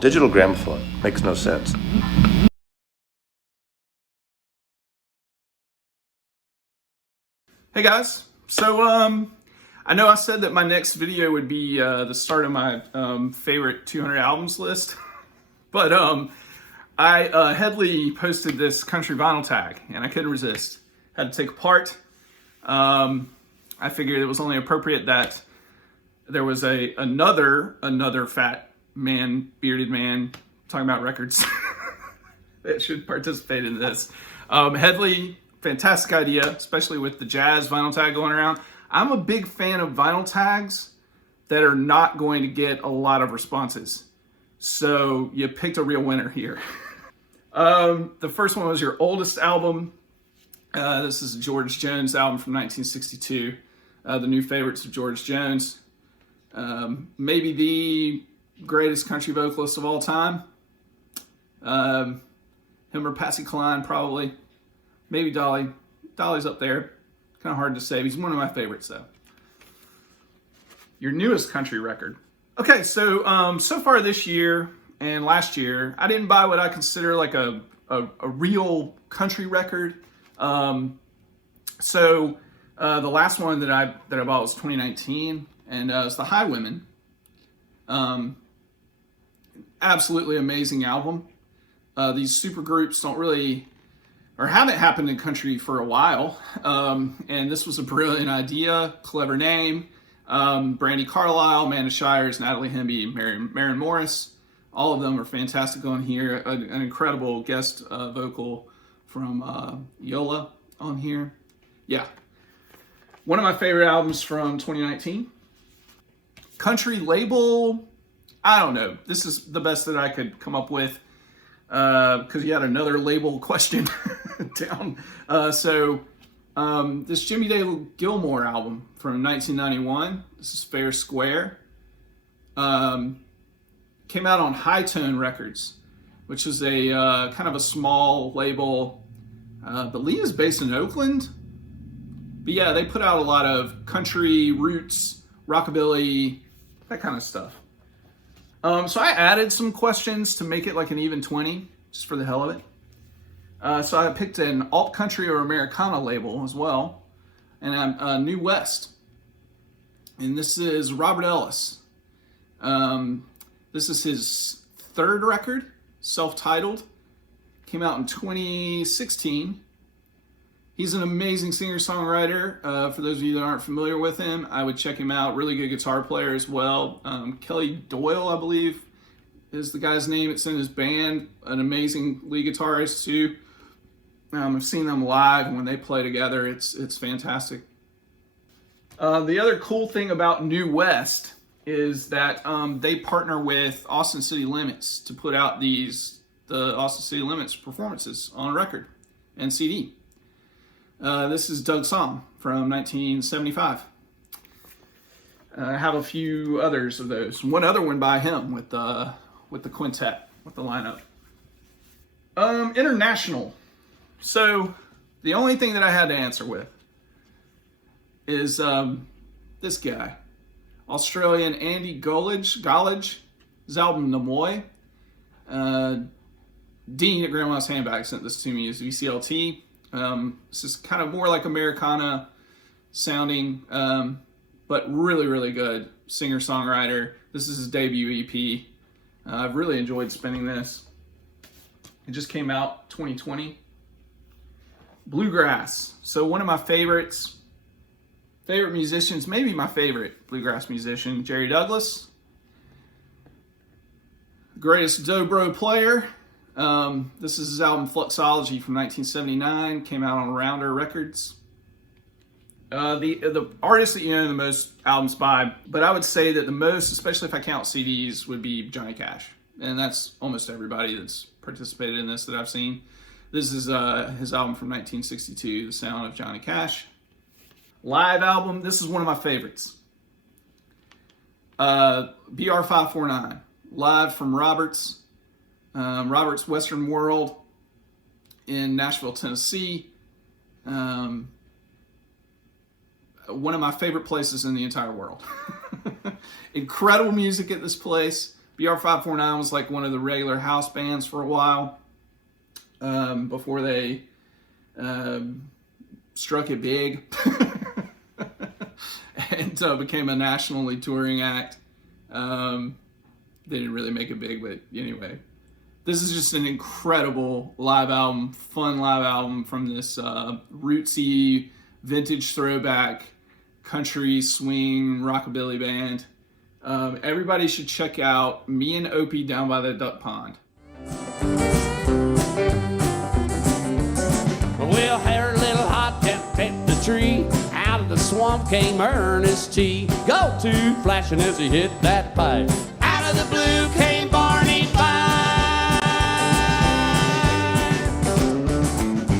Digital gramophone makes no sense. Hey guys, so I know I said that my next video would be the start of my favorite 200 albums list, but Hedley posted this country vinyl tag and I couldn't resist. Had to take a part. I figured it was only appropriate that there was another fat man, bearded man talking about records that should participate in this. Hedley, fantastic idea, especially with the jazz vinyl tag going around. I'm a big fan of vinyl tags that are not going to get a lot of responses. So you picked a real winner here. The first one was your oldest album. This is a George Jones album from 1962. The New Favorites of George Jones. Maybe the greatest country vocalist of all time. Him or Patsy Cline, probably. Maybe Dolly. Dolly's up there. Kind of hard to say. He's one of my favorites, though. Your newest country record. Okay, so so far this year and last year, I didn't buy what I consider like a real country record. So the last one that I bought was 2019, and it's the Highwomen. Absolutely amazing album. These super groups don't really, or haven't happened in country for a while. And this was a brilliant idea, clever name. Brandi Carlile, Amanda Shires, Natalie Hemby, Maren Morris. All of them are fantastic on here. An incredible guest vocal from Yola on here. Yeah. One of my favorite albums from 2019. Country label, I don't know. This is the best that I could come up with because you had another label question down. This Jimmy Dale Gilmore album from 1991. This is Fair Square. Came out on High Tone Records, which is a kind of a small label. I believe is based in Oakland. But yeah, they put out a lot of country, roots, rockabilly, that kind of stuff. So I added some questions to make it like an even 20, just for the hell of it. So I picked an alt country or Americana label as well, and I'm New West. And this is Robert Ellis. This is his third record, self-titled. Came out in 2016. He's an amazing singer-songwriter. For those of you that aren't familiar with him, I would check him out. Really good guitar player as well. Kelly Doyle, I believe, is the guy's name. It's in his band. An amazing lead guitarist too. I've seen them live, and when they play together, it's fantastic. The other cool thing about New West is that they partner with Austin City Limits to put out the Austin City Limits performances on record and CD. This is Doug Song from 1975. I have a few others of those. One other one by him with the quintet, with the lineup. International. So the only thing that I had to answer with is this guy, Australian Andy Gollage. His album Namoy. Dean at Grandma's Handbag sent this to me as VCLT. This is kind of more like Americana sounding, but really, really good singer-songwriter. This is his debut EP. I've really enjoyed spinning this. It just came out 2020. Bluegrass. So one of my favorite musicians, maybe my favorite bluegrass musician, Jerry Douglas. Greatest dobro player. This is his album Fluxology from 1979. Came out on Rounder Records. The artist that you know the most albums by, but I would say that the most, especially if I count CDs, would be Johnny Cash. And that's almost everybody that's participated in this that I've seen. This is his album from 1962, The Sound of Johnny Cash. Live album, this is one of my favorites. BR549, live from Robert's Western World in Nashville, Tennessee. one of my favorite places in the entire world. Incredible music at this place. BR549 was like one of the regular house bands for a while, before they struck it big and became a nationally touring act. They didn't really make it big, but anyway. This is just an incredible live album, fun live album from this rootsy, vintage throwback, country, swing, rockabilly band. Everybody should check out Me and Opie Down by the Duck Pond. Well, her little hot cat pecked the tree. Out of the swamp came Ernest T. Go to flashing as he hit that pipe. Out of the blue came Barney Fife.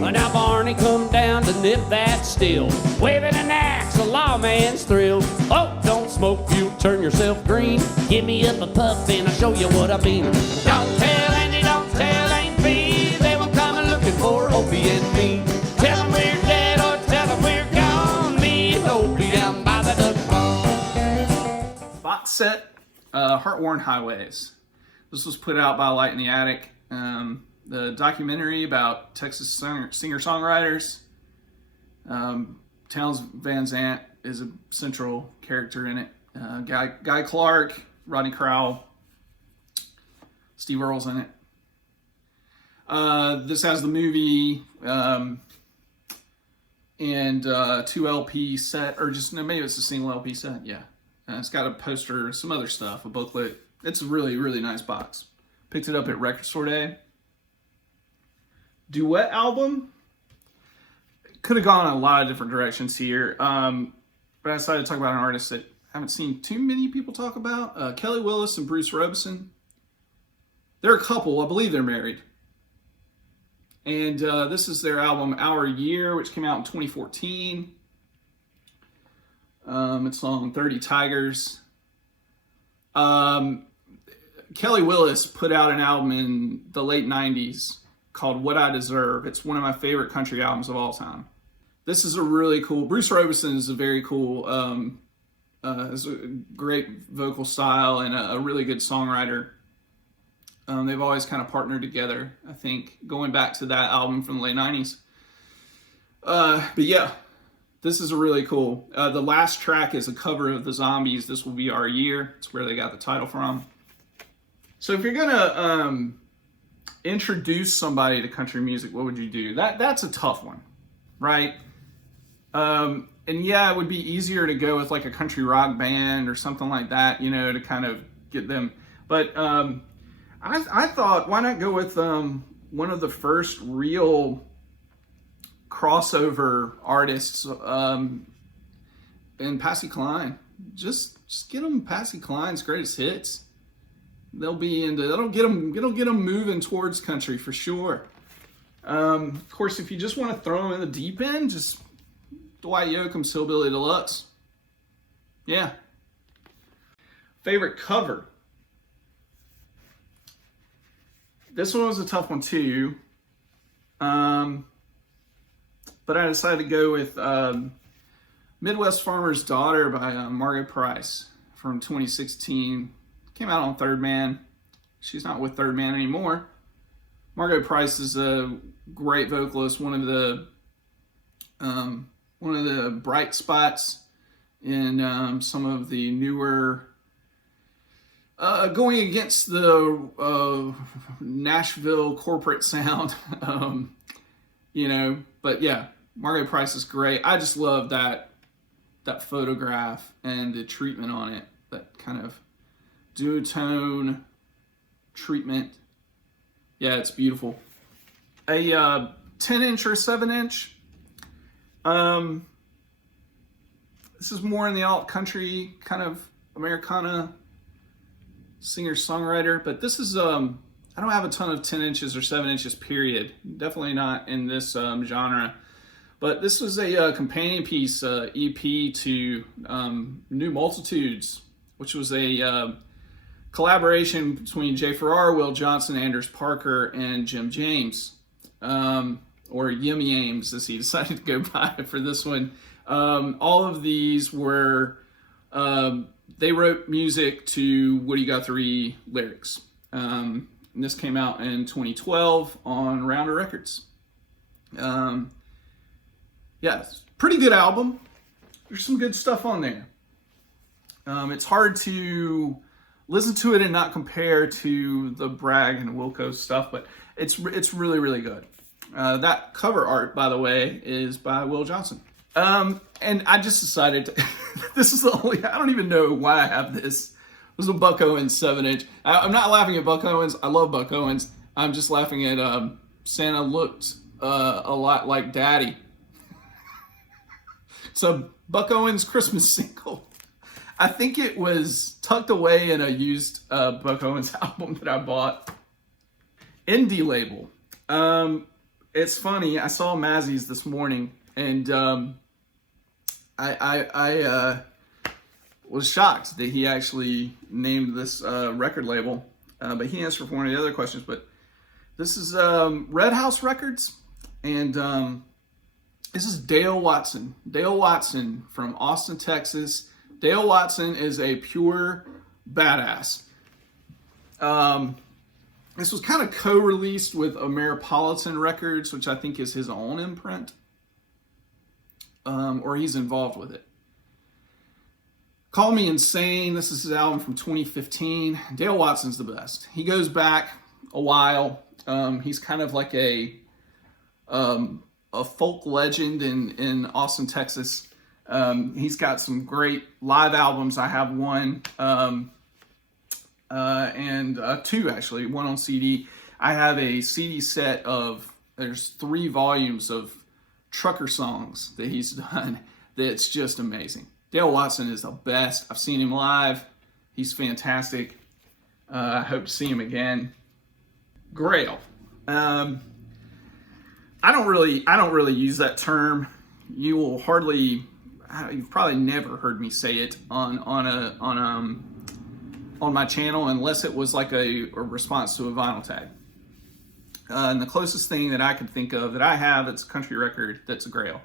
Well, now Barney come down to nip that still, waving an axe, a lawman's thrill. Oh, don't smoke, you'll turn yourself green. Give me up a puff and I'll show you what I mean. Don't tell Andy, don't tell Aunt Bee. They will come a looking for Opie and me. Tell them we're dead or tell them we're gone. Me and Opie down by the duck pond. Box set, Heartworn Highways. This was put out by Light in the Attic. The documentary about Texas singer-songwriters. Towns Van Zandt is a central character in it. Guy Clark, Rodney Crowell, Steve Earle's in it. This has the movie and 2 LP set, or just no, maybe it's a single LP set. Yeah, it's got a poster, some other stuff, a booklet. It's a really, really nice box. Picked it up at Record Store Day. Duet album. Could have gone in a lot of different directions here, but I decided to talk about an artist that I haven't seen too many people talk about. Kelly Willis and Bruce Robeson. They're a couple. I believe they're married. And this is their album Our Year, which came out in 2014. It's on 30 Tigers. Kelly Willis put out an album in the late 90s called What I Deserve. It's one of my favorite country albums of all time. This is a really cool, Bruce Robeson is a very cool, has a great vocal style and a really good songwriter. They've always kind of partnered together, I think, going back to that album from the late 90s. But yeah, this is a really cool. The last track is a cover of the Zombies, This Will Be Our Year. It's where they got the title from. So if you're gonna introduce somebody to country music, what would you do? That's a tough one, right? And yeah, it would be easier to go with like a country rock band or something like that, you know, to kind of get them. But I thought, why not go with one of the first real crossover artists, and Patsy Cline. Just get them Patsy Cline's greatest hits. They'll get them moving towards country for sure. Of course, if you just want to throw them in the deep end, just Dwight Yoakam's Hillbilly Deluxe. Yeah. Favorite cover. This one was a tough one too. But I decided to go with Midwest Farmer's Daughter by Margo Price from 2016. Came out on Third Man. She's not with Third Man anymore. Margo Price is a great vocalist, one of the bright spots in some of the newer, going against the Nashville corporate sound, you know. But yeah, Margo Price is great. I just love that photograph and the treatment on it. That kind of duotone treatment. Yeah, it's beautiful. A 10-inch or 7-inch. This is more in the alt country kind of Americana singer-songwriter, but this is I don't have a ton of 10 inches or 7 inches period. Definitely not in this genre. But this was a companion piece, EP to New Multitudes, which was a collaboration between Jay Farrar, Will Johnson, Anders Parker, and Jim James, or Yim Yames, as he decided to go by for this one. All of these were, they wrote music to Woody Guthrie lyrics. And this came out in 2012 on Rounder Records. Yeah, it's a pretty good album. There's some good stuff on there. It's hard to listen to it and not compare to the Bragg and Wilco stuff, but it's really, really good. That cover art, by the way, is by Will Johnson. And I just decided to, this is the only, I don't even know why I have this. It was a Buck Owens 7-inch. I'm not laughing at Buck Owens. I love Buck Owens. I'm just laughing at Santa looked a lot like Daddy. So Buck Owens Christmas single. I think it was tucked away in a used Buck Owens album that I bought. Indie label. It's funny. I saw Mazzy's this morning, and I was shocked that he actually named this record label. But he answered for one of the other questions. But this is Red House Records, and this is Dale Watson. Dale Watson from Austin, Texas. Dale Watson is a pure badass. This was kind of co-released with Americana Records, which I think is his own imprint. Or he's involved with it. Call Me Insane. This is his album from 2015. Dale Watson's the best. He goes back a while. He's kind of like a folk legend in Austin, Texas. He's got some great live albums. I have one and two, actually, one on CD. I have a CD set of, there's 3 volumes of trucker songs that he's done that's just amazing. Dale Watson is the best. I've seen him live. He's fantastic. I hope to see him again. Grail. I don't really use that term. You will hardly, you've probably never heard me say it on my channel unless it was like a response to a vinyl tag. And the closest thing that I could think of that I have, it's a country record that's a Grail,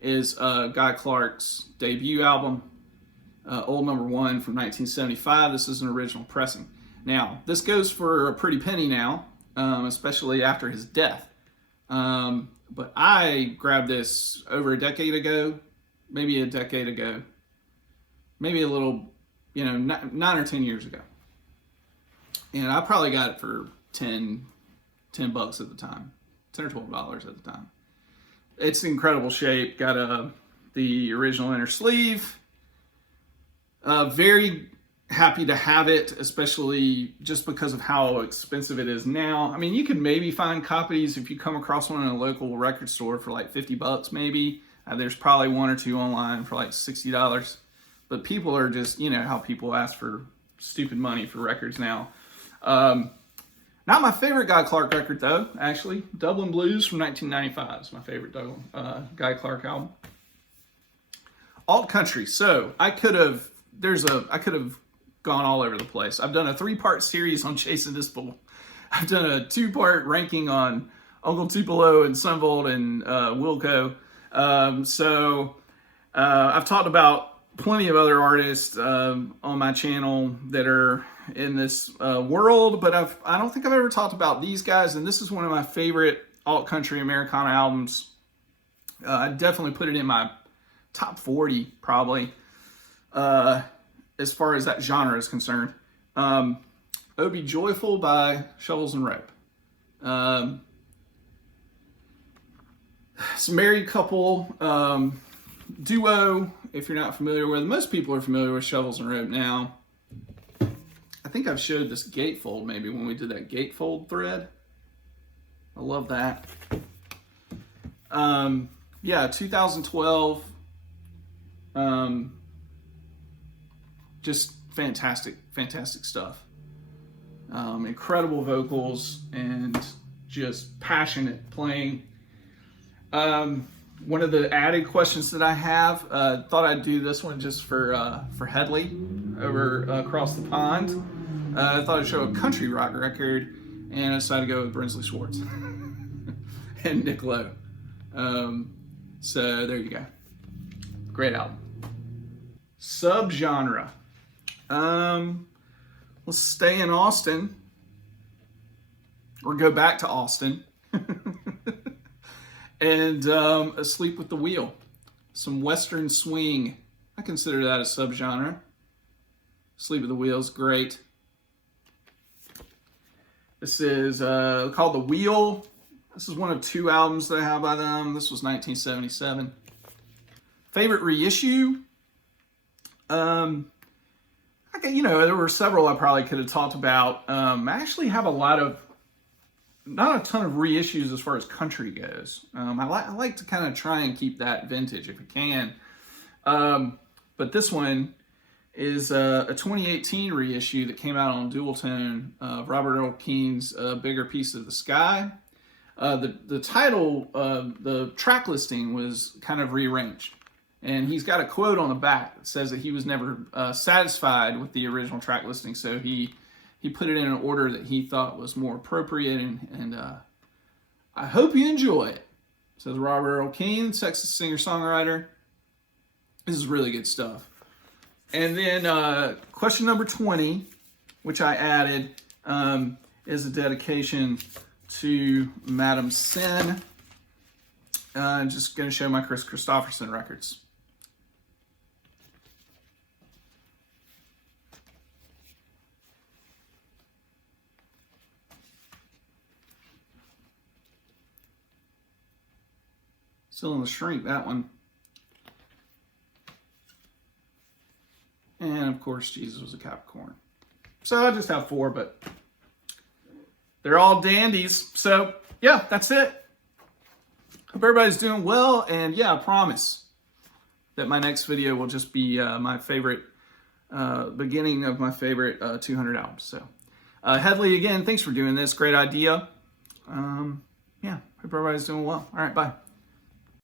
is Guy Clark's debut album, Old Number 1 from 1975. This is an original pressing. Now, this goes for a pretty penny now, especially after his death. But I grabbed this over a decade ago, maybe a decade ago, maybe a little, 9 or 10 years ago. And I probably got it for $10 at the time, $10 or $12 at the time. It's incredible shape. Got the original inner sleeve. Very happy to have it, especially just because of how expensive it is now. I mean, you can maybe find copies if you come across one in a local record store for like $50 maybe. There's probably 1 or 2 online for like $60. But people are just, how people ask for stupid money for records now. Not my favorite Guy Clark record, though, actually. Dublin Blues from 1995 is my favorite Guy Clark album. Alt country. So I could have gone all over the place. I've done a 3-part series on Chasing This Bull. I've done a 2-part ranking on Uncle Tupelo and Sunvolt and Wilco. I've talked about plenty of other artists on my channel that are in this world, but I don't think I've ever talked about these guys, and this is one of my favorite alt country Americana albums. I definitely put it in my top 40 probably as far as that genre is concerned. Oh Be Joyful by Shovels and Rope. It's a married couple duo. If you're not familiar with, most people are familiar with Shovels and Rope now. I think I've showed this gatefold maybe when we did that gatefold thread. I love that. 2012. Just fantastic stuff. Incredible vocals and just passionate playing. One of the added questions that I have, thought I'd do this one just for Hedley over across the pond. I thought I'd show a country rock record, and I decided to go with Brinsley Schwartz and Nick Lowe. So there you go. Great album. Subgenre. Let's stay in Austin. Or go back to Austin. And Asleep with the Wheel. Some Western swing. I consider that a subgenre. Asleep with the Wheel is great. This is called The Wheel. This is one of 2 albums that I have by them. This was 1977. Favorite reissue? There were several I probably could have talked about. I actually have not a ton of reissues as far as country goes. I like to kind of try and keep that vintage if I can. But this one is a 2018 reissue that came out on Dual Tone of Robert Earl Keen's Bigger Piece of the Sky. The title, the track listing was kind of rearranged. And he's got a quote on the back that says that he was never satisfied with the original track listing, so he put it in an order that he thought was more appropriate, and I hope you enjoy it. Says Robert Earl Keen, Texas singer-songwriter. This is really good stuff. And then question number 20, which I added, is a dedication to Madam Sin. I'm just going to show my Chris Christopherson records. Still in the shrink, that one. And of course, Jesus was a Capricorn. So I just have 4, but they're all dandies. So yeah, that's it. Hope everybody's doing well. And yeah, I promise that my next video will just be my favorite, beginning of my favorite 200 albums. So Hedley, again, thanks for doing this. Great idea. Yeah, hope everybody's doing well. All right, bye.